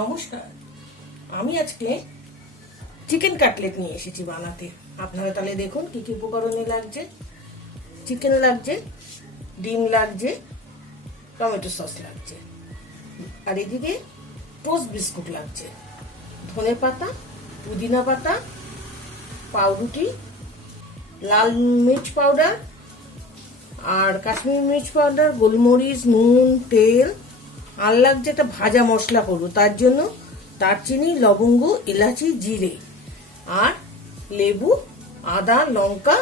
নমস্কার। আমি আজকে চিকেন কাটলেট নিয়ে এসেছি বানাতে। আপনারা তাহলে দেখুন কি কি উপকরণে লাগছে। চিকেন লাগছে, ডিম লাগছে, টমেটো সস লাগছে। আর এদিকে টোস্ট বিস্কুট লাগছে। ধনে পাতা, পুদিনা পাতা, পাউরুটি, লাল মির্চ পাউডার আর কাশ্মীরি মির্চ পাউডার গোলমরিচ, নুন, তেল আর লাগছে একটা ভাজা মশলা করব তার জন্য দারচিনি, লবঙ্গ, এলাচি, জিরে আর লেবু, আদা, লঙ্কা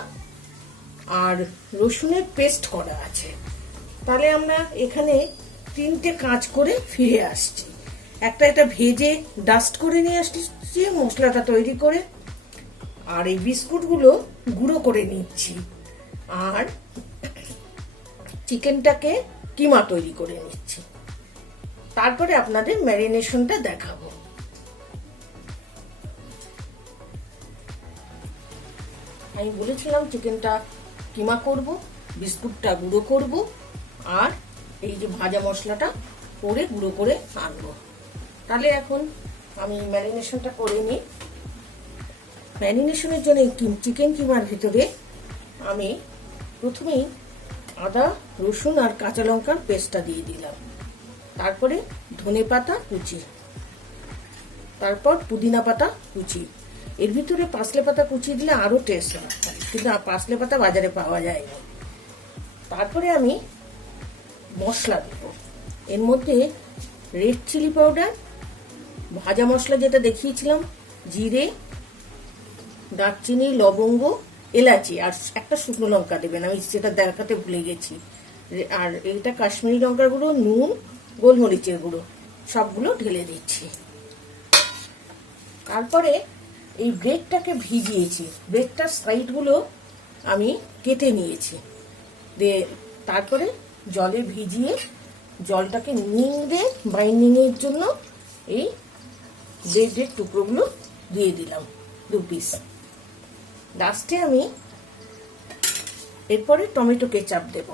আর রসুনের পেস্ট করা আছে। তাহলে আমরা এখানে তিনটে কাজ করে ফিরে আসছি। একটা এটা ভেজে ডাস্ট করে নিয়ে আসছি, মশলাটা তৈরি করে। আর এই বিস্কুটগুলো গুঁড়ো করে নিচ্ছি। আর চিকেনটাকে কিমা তৈরি করে নিচ্ছি। তারপরে আপনাদের ম্যারিনেশনটা দেখাবো। আমি বলেছিলাম চিকেনটা কিমা করব, বিস্কুটটা গুঁড়ো করব, আর এই যে ভাজা মশলাটা করে গুঁড়ো করে আনব। তাহলে এখন আমি ম্যারিনেশনটা করে নিই। ম্যারিনেশনের জন্য চিকেন কিমার ভিতরে আমি প্রথমেই আদা, রসুন আর কাঁচা লঙ্কার পেস্টটা দিয়ে দিলাম। তারপরে ধনে পাতা, কুচি। তারপর পুদিনা পাতা, কুচি। এর ভিতরে পাসলে পাতা, কুচি দিলে আরও টেস্ট হয়। কিন্তু পাসলে পাতা বাজারে পাওয়া যায় না। তারপরে আমি মশলা দেব। এর মধ্যে রেড চিলি পাউডার ভাজা মশলা যেটা দেখিয়েছিলাম, জিরে, দারচিনি, লবঙ্গ, এলাচি, আর একটা শুকনো লঙ্কা দেবেন। আমি সেটা দেখাতে ভুলে গেছি। আর এইটা কাশ্মীরি লঙ্কার গুঁড়ো, নুন গোলমরিচের গুঁড়ো। সবগুলো ঢেলে দিচ্ছি। তারপরে এই ব্রেডটাকে ভিজিয়েছি। ব্রেডটার সাইডগুলো আমি কেটে নিয়েছি। দিয়ে তারপরে জলে ভিজিয়ে জলটাকে নিংড়ে বাইন্ডিংয়ের জন্য এই ব্রেডের টুকরোগুলো দিয়ে দিলাম দু পিস লাস্টে আমি এরপরে টমেটো কেচাপ দেব।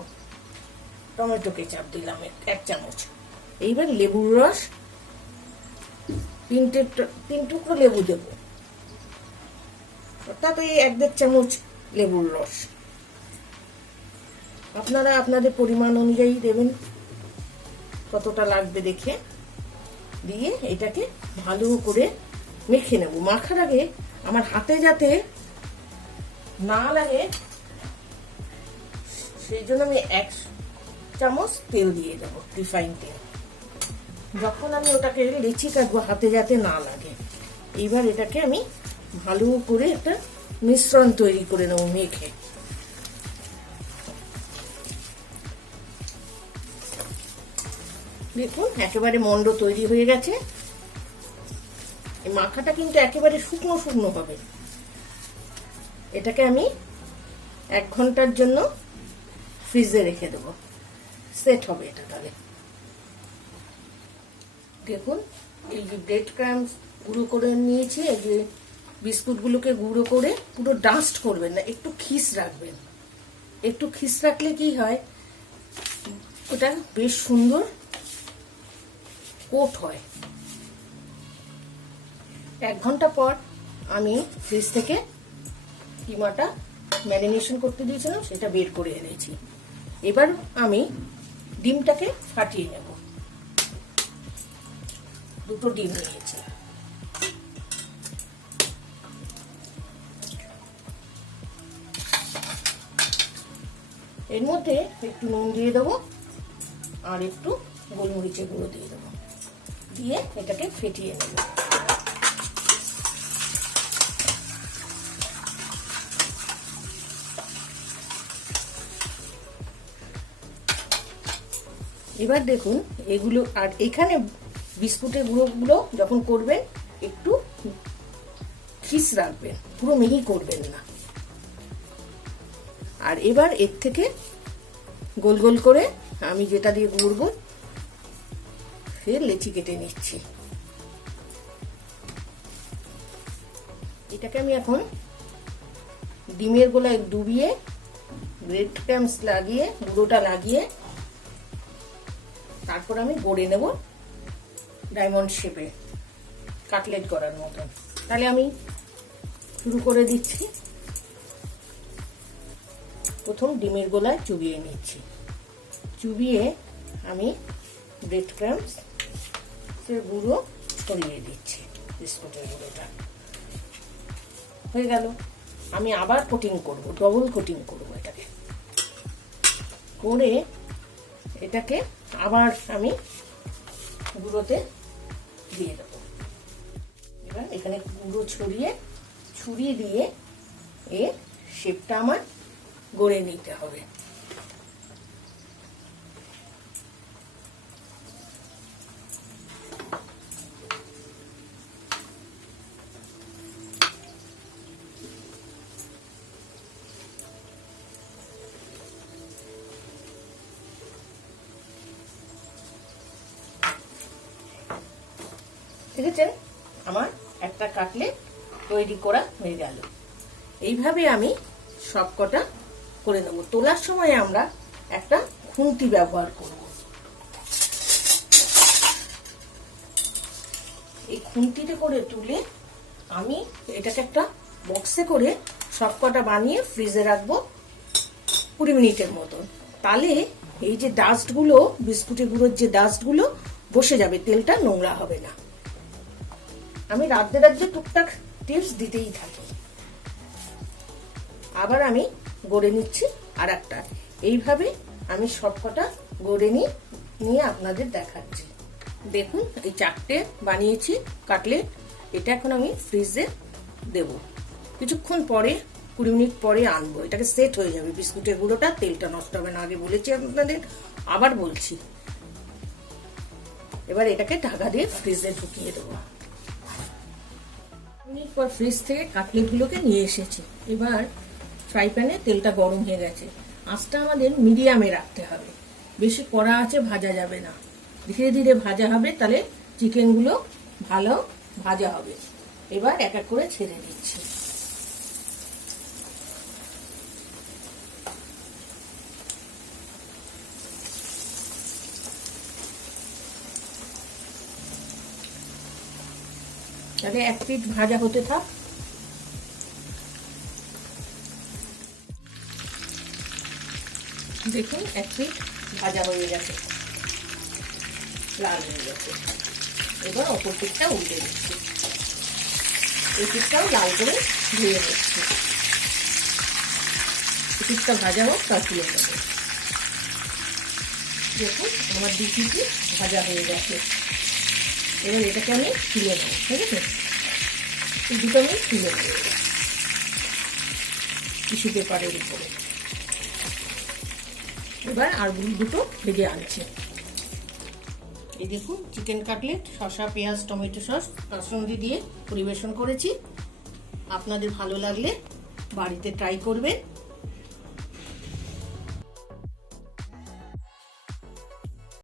টমেটো কেচাপ দিলাম এক চামচ। এইবার লেবুর রস, তিনটে তিন টুকরো লেবু দেব। অর্থাৎ এই এক দেড় চামচ লেবুর রস। আপনারা আপনাদের পরিমাণ অনুযায়ী দেবেন, কতটা লাগবে দেখে। দিয়ে এটাকে ভালো করে মেখে নেব। মাখার আগে আমার হাতে যাতে না লাগে, সেই জন্য আমি এক চামচ তেল দিয়ে দেবো, রিফাইন তেল। যখন আমি ওটাকে লেচি কাটবো, হাতে যাতে না লাগে। এইবার এটাকে আমি ভালো করে একটা মিশ্রণ তৈরি করে নেব মেখে। দেখুন, একেবারে মন্ড তৈরি হয়ে গেছে। এই মাখাটা কিন্তু একেবারে শুকনো শুকনো হবে। এটাকে আমি এক ঘণ্টার জন্য ফ্রিজে রেখে দেবো। সেট হবে এটা তাহলে। দেখুন, এই যে ব্রেড ক্রামস গুঁড়ো করে নিয়েছি, এই যে বিস্কুটগুলোকে গুঁড়ো করে পুরো ডাস্ট করবেন না, একটু খিস রাখবেন। একটু খিস রাখলে কি হয় ওটা বেশ সুন্দর কোট হয়। এক ঘণ্টা পর আমি ফ্রিজ থেকে কিমাটা ম্যারিনেশন করতে দিয়েছিলাম, সেটা বের করে এনেছি। এবার আমি ডিমটাকে ফাটিয়ে নেব। দুটো ডিম নিয়েছি। এর মধ্যে একটু নুন দিয়ে দেবো আর একটু গোলমরিচের গুঁড়ো দিয়ে দেবো। দিয়ে এটাকে ফেটিয়ে নেব। এবার দেখুন এগুলো আর এখানে বিস্কুটের গুঁড়োগুলো যখন করবেন একটু খিস রাখবেন পুরো মিহি করবেন না। আর এবার এর থেকে গোল গোল করে আমি যেটা দিয়ে গুড়বো, ফের লেচি কেটে নিচ্ছি। এটাকে আমি এখন ডিমের গোলায় ডুবিয়ে ব্রেড ক্যাম্পস লাগিয়ে, গুঁড়োটা লাগিয়ে, তারপর আমি গড়ে নেব। ডায়মন্ড শেপে, কাটলেট করার মতন। তাহলে আমি শুরু করে দিচ্ছি। প্রথম ডিমের গোলায় চুবিয়ে নিচ্ছি। চুবিয়ে আমি ব্রেড ক্রামস গুঁড়ো ছড়িয়ে দিচ্ছি বিস্কুটের গুঁড়োটা। হয়ে গেল। আমি আবার কোটিং করব ডবল কোটিং করব এটাকে। করে এটাকে আবার আমি গুঁড়োতে দিয়ে দেবো। এবার এখানে গুঁড়ো ছড়িয়ে ছুরি দিয়ে এর শেপটা আমার গড়ে নিতে হবে। দেখেছেন? আমার একটা কাটলেট তৈরি করা হয়ে গেল। এইভাবে আমি সব কটা করে নেব। তোলার সময় আমরা একটা খুন্তি ব্যবহার করব। এই খুন্তিতে করে তুলে আমি এটাকে একটা বক্সে করে সব কটা বানিয়ে ফ্রিজে রাখব কুড়ি মিনিটের মতন। তাহলে এই যে ডাস্টগুলো বিস্কুটের গুঁড়োর যে ডাস্টগুলো বসে যাবে। তেলটা নোংরা হবে না। আমি রাত্রে রাত্রে টুকটাক টিপস দিতেই থাকি। আবার আমি গড়ে নিচ্ছি আর একটা এইভাবে আমি সবকটা গড়ে নিই নিয়ে আপনাদের দেখাচ্ছি। দেখুন, এই চারটে বানিয়েছি কাটলেট। এটা এখন আমি ফ্রিজে দেব। কিছুক্ষণ পরে, কুড়ি মিনিট পরে আনব। এটাকে সেট হয়ে যাবে বিস্কুটের গুঁড়োটা। তেলটা নষ্ট হবে না, আগে বলেছি আপনাদের। আবার বলছি। এবার এটাকে ঢাকা দিয়ে ফ্রিজে ঢুকিয়ে দেবো। মিনিট পর ফ্রিজ থেকে কাটলেটগুলোকে নিয়ে এসেছি। এবার ফ্রাই প্যানে তেলটা গরম হয়ে গেছে। আঁচটা আমাদের মিডিয়ামে রাখতে হবে। বেশি কড়া আছে ভাজা যাবে না। ধীরে ধীরে ভাজা হবে, তাহলে চিকেনগুলো ভালো ভাজা হবে। এবার এক এক করে ছেড়ে দিচ্ছি। তাহলে এক পিঠ ভাজা হতে থাক। দেখুন, এক পিঠ ভাজা হয়ে গেছে। লাল হয়ে গেছে। এবার অপর পিঠটা উল্টে দিচ্ছি। এই পিঠটাও লাল করে ধুয়ে নিচ্ছি। পিঠটা ভাজা হোক তা তুলে নেবে। দেখুন, আমার দু পিঠি ভাজা হয়ে গেছে। এবার এটাকে আমি তুলে নেব, ঠিক আছে? এই দুটো আমি তুলে নেব। টিস্যু পেপারের উপরে। এবার আর দুটো ভেজে আনছি। এই দেখুন চিকেন কাটলেট শসা, পেঁয়াজ, টমেটো সস কাসুন্দি দিয়ে পরিবেশন করেছি। আপনাদের ভালো লাগলে বাড়িতে ট্রাই করবেন।